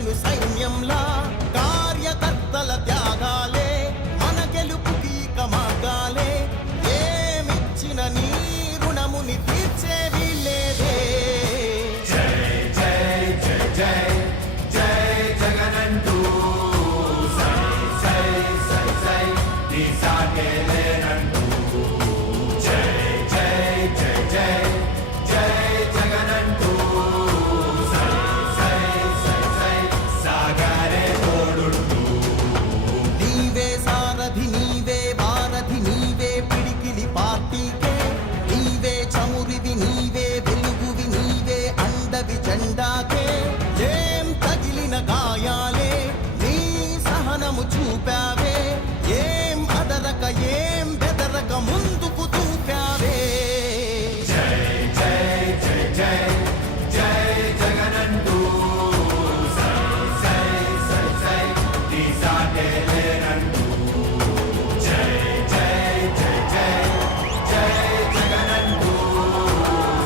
గెలిచెను సైన్యంలా కార్యకర్తల త్యాగాలే మన గెలుపుకి మార్గాలే ఏమిచ్చిన నీ రుణముని తీర్చేవి లేదే జై జై జై జై జై జగనంటూ సై సై సై సై నీ సాటే లేనంటూ జై జై జై జై జై జగనంటూ సై సై సై సై సాగరే తోడుంటూ నీవే సారథి నీవే వారధి నీవే పిడికిలి పార్టీకే నీవే చమురివి నీవే వెలుగువి నీవే అండవి జెండాకే ఏం తగిలిన గాయాలే నీ సహనము చూపావే ఏం అదరక ఏం బెదరక ముందుకు దూకావే జై జై జై జై జై జగనంటూ సై సై సై సై నీ సాటే లేనంటూ జై జై జై జై జై జగనంటూ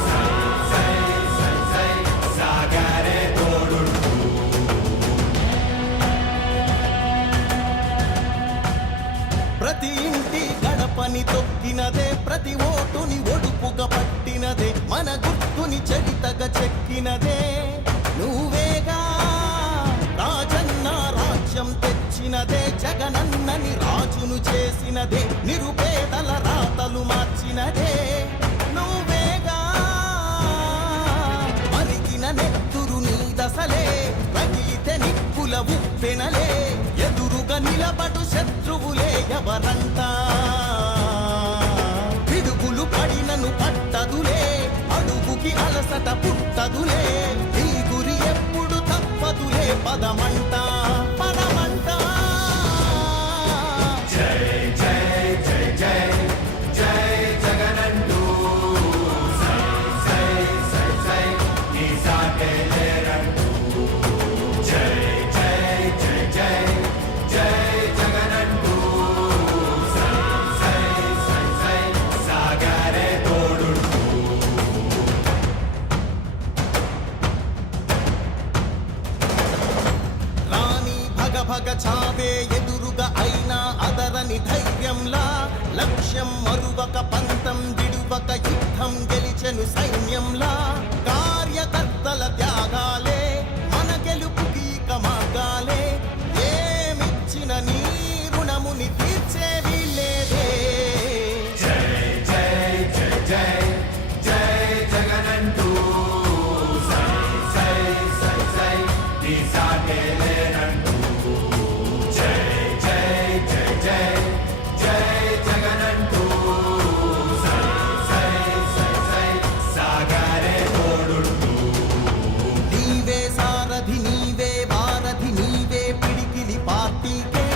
సై సై సై సై సాగరే తోడుంటూ ప్రతి ఇంటి గడపని తొక్కినదే ప్రతి ఓటుని ఒడుపుగా పట్టినదే మన గుర్తుని చరితగా చెక్కినదే నువ్వేగా రాజన్న రాజ్యం తెచ్చినదే జగనన్నని రాజును చేసినదే నిరుపేదల రాతలు మార్చినదే నువ్వేగా మరిగిన నెత్తురు నీ దశలే రగిలితే నిప్పుల ఉప్పెనలే ఎదురుగా నిలబడు శత్రువులే ఎవరంతా పిడుగులు పడినను పట్టదులే అడుగుకి అలసట పుట్టదులే ఈ గురి ఎప్పుడు తప్పదులే పదమంట పదమంట జై జై జై జై జై జగనంటూ సై సై సై సై నీ సాటే లేరంటూ జై జై జై జై జై జగనంటూ సై సై సై సై సాగరే తోడుంటూ రాణి భగ భగ చావే ఎదురుగా అయినా అదరని ధైర్యంలా లక్ష్యం మరువక పంతం విడువక యుద్ధం గెలిచెను సైన్యంలా కార్యకర్తల త్యాగాలే మన గెలుపుకి మార్గాలే ఏమిచ్చిన నీ రుణముని తీర్చేవి లేదే జై జై జై జై జై జగనంటూ సై సై సై సై నీ సాటే లేనంటూ జై జై జై జై జై జగనంటూ సై సై సై సై సాగరే తోడుంటూ నీవే సారథి నీవే వారధి నీవే పిడికిలి పార్టీకే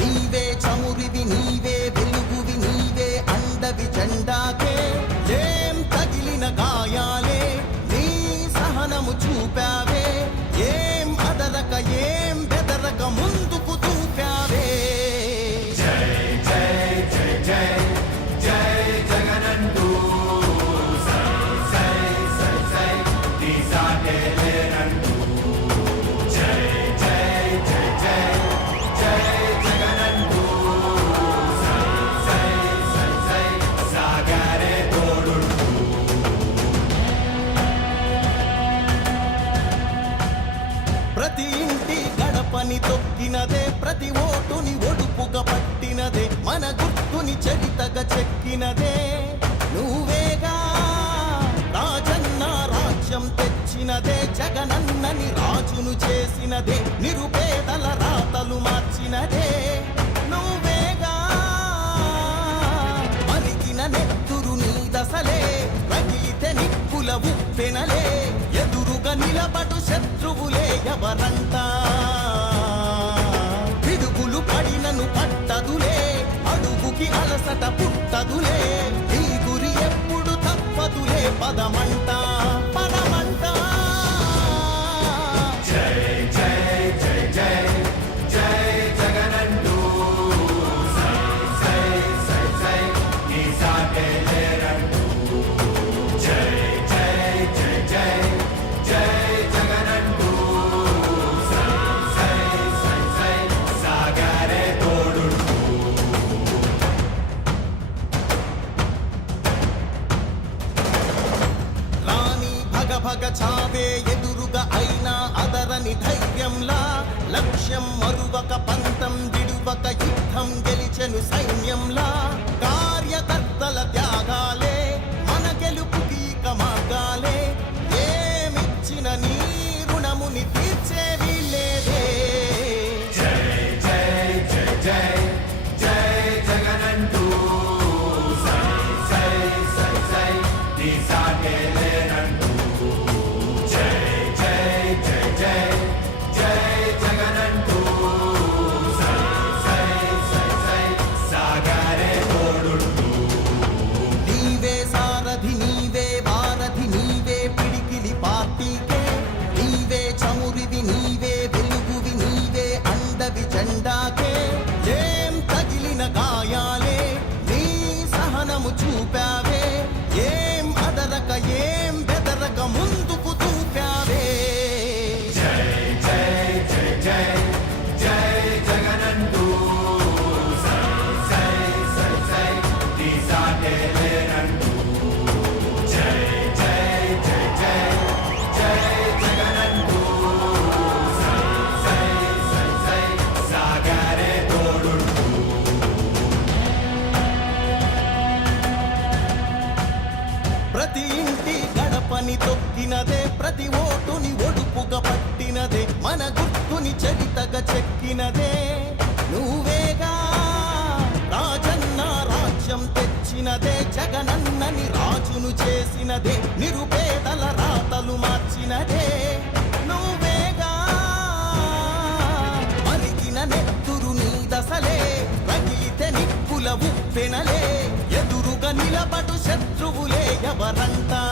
నీవే చమురివి నీవే వెలుగువి నీవే అండవి జెండాకే ఏం తగిలిన గాయాలే నీ సహనము చూపావే ఏం అదరక ఏం బెదరక ముందుకు దూకావే జై జై జై జై జై జగనంటూ సై సై సై సై నీ సాటే లేనంటూ జై జై జై జై జై జగనంటూ సై సై సై సై సాగరే తోడుంటూ ప్రతి ఇంటి గడపని తొక్కినదే ప్రతి ఓటుని ఒడుపుగా పట్టినదే మన గుర్తుని చరితగా చెక్కినదే నువ్వేగా రాజన్న రాజ్యం తెచ్చినదే జగనన్నని రాజును చేసినదే నిరుపేదల రాతలు మార్చినదే నువ్వేగా మరిగిన నెత్తురు నీ దశలే రగిలితే నిప్పుల ఉప్పెనలే ఎదురుగా నిలబడు శత్రువులే ఎవరంతా పిడుగులు పడినను పట్టదులే అడుగుకి అలసట పుట్టదులే ఈ గురి ఎప్పుడు తప్పదులే పదమంట పదమంట జై జై జై జై జై జగనంటూ సై సై సై సై నీ సాటే లేరంటూ జై జై జై జై జై జగనంటూ సై లక్ష్యం మరువక పంతం విడువక యుద్ధం గెలిచెను సైన్యంలా కార్యకర్తల త్యాగాలే మన గెలుపుకి ఇక మార్గాలే ఏమిచ్చిన నీ రుణముని తీర్చేవి లేదే జై జై జై జై జై జగనంటూ సై సై సై సై నీ సాటే లేనంటూ జై జై జై జై జై జగనంటూ సై సై సై సై సాగరే తోడుంటూ నీవే సారథి నీవే వారధి నీవే పిడికిలి పార్టీకే నీవే చమురివి నీవే వెలుగువి నీవే అండవి జెండాకే ఏం తగిలిన గాయాలే నీ సహనము చూపావే ఏం అదరక ఏం బెదరక ముందుకు చూపావే జై జై జై జై జై జగనంటూ సై సై సై సై నీ సాటే లేనంటూ జై జై జై జై జై జగనంటూ సై సై సై సై సాగరే తోడుంటూ ప్రతి ఇంటి గడపని తొక్కినదే ప్రతి ఓటుని ఒడుపుగా పట్టినదే మన గుర్తుని చరితగా చెక్కినదే నువ్వేగా రాజన్న రాజ్యం తెచ్చినదే జగనన్నని రాజును చేసినదే నిరుపేదల రాతలు మార్చినదే నువ్వేగా మరిగిన నెత్తురు నీ దశలే రగిలితే నిప్పుల ఉప్పెనలే ఎదురుగా నిలబడు శత్రువులే ఎవరంతా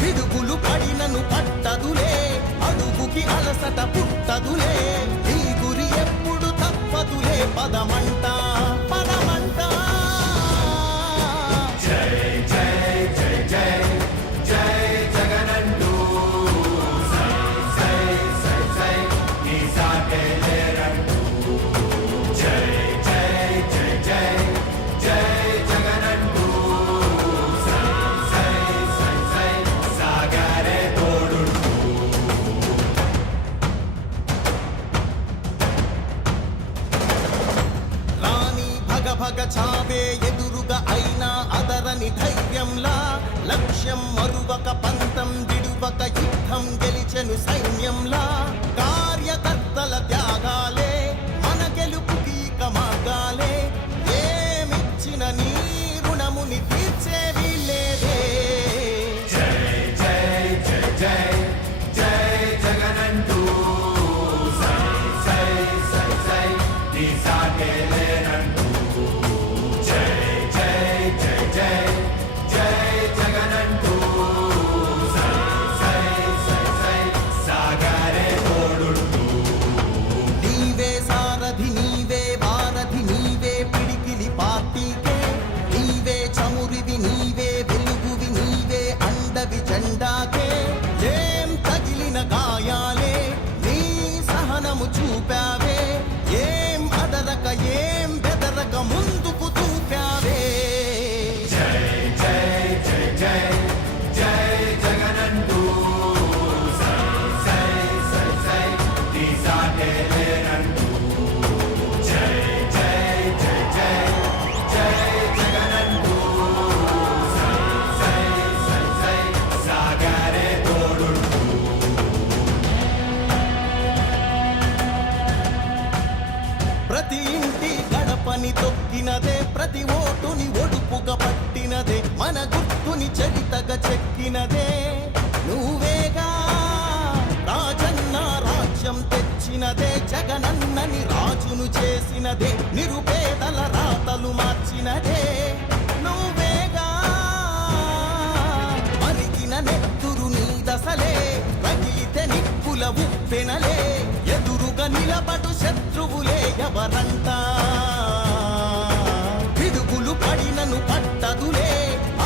పిడుగులు పడినను పట్టదులే అడుగుకి అలసట పుట్టదులే ఈ గురి ఎప్పుడు తప్పదులే పదమంట పదమంట జై జై జై జై జై జగనంటూ సై సై సై సై నీ సాటే లేరంటూ జై జై జై జై జై జగనంటూ సై సై సై సై సాగరే తోడుంటూ రాణి భగ భగ చావే ఎదురుగా అయినా అదరని ధైర్యంలా లక్ష్యం మరువక పంతం విడువక యుద్ధం గెలిచెను సైన్యంలా కార్యకర్తల త్యాగాలే మన గెలుపుకి ఇక మార్గాలే ఏమిచ్చిన నీ రుణముని తీర్చేవి లేదే జై జై జై జై జై జగనంటూ సై సై సై సై నీ సాటే లేనంటూ జై జై జై జై జై జగనంటూ సై సై సై సై సాగరే తోడుంటూ నీవే సారథి నీవే వారధి నీవే పిడికిలి పార్టీకే నీవే చమురివి నీవే వెలుగువి నీవే అండవి జెండాకే ఏం తగిలిన గాయాలే నీ సహనము చూపావే ఏం అదరక ఏం బెదరక ముందుకు చూపావే జై జై జై జై జై జగనంటూ సై సై సై సై నీ సాటే లేనంటూ జై జై జై జై జై జగనంటూ సై సై సై సై సాగరే తోడుంటూ ప్రతి ఇంటి గడపని తొక్కినదే ప్రతి ఓటుని ఒడుపుగా పట్టినదే మన గుర్తుని చరితగా చెక్కినదే నువ్వేగా రాజన్న రాజ్యం తెచ్చినదే జగనన్నని రాజును చేసినదే నిరుపేదల రాతలు మార్చినదే నువ్వేగా మరిగిన నెత్తురు నీ దశలే రగిలితే నిప్పుల ఉప్పెనలే ఎదురుగా నిలబడు శత్రువులే ఎవరంతా పిడుగులు పడినను పట్టదులే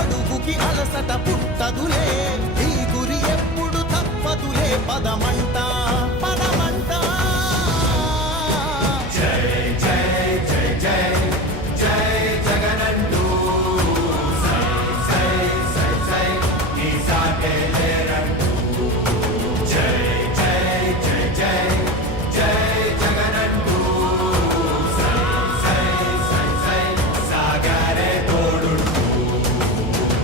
అడుగుకి అలసట పుట్టదులే ఈ గురి ఎప్పుడు తప్పదులే పదమంట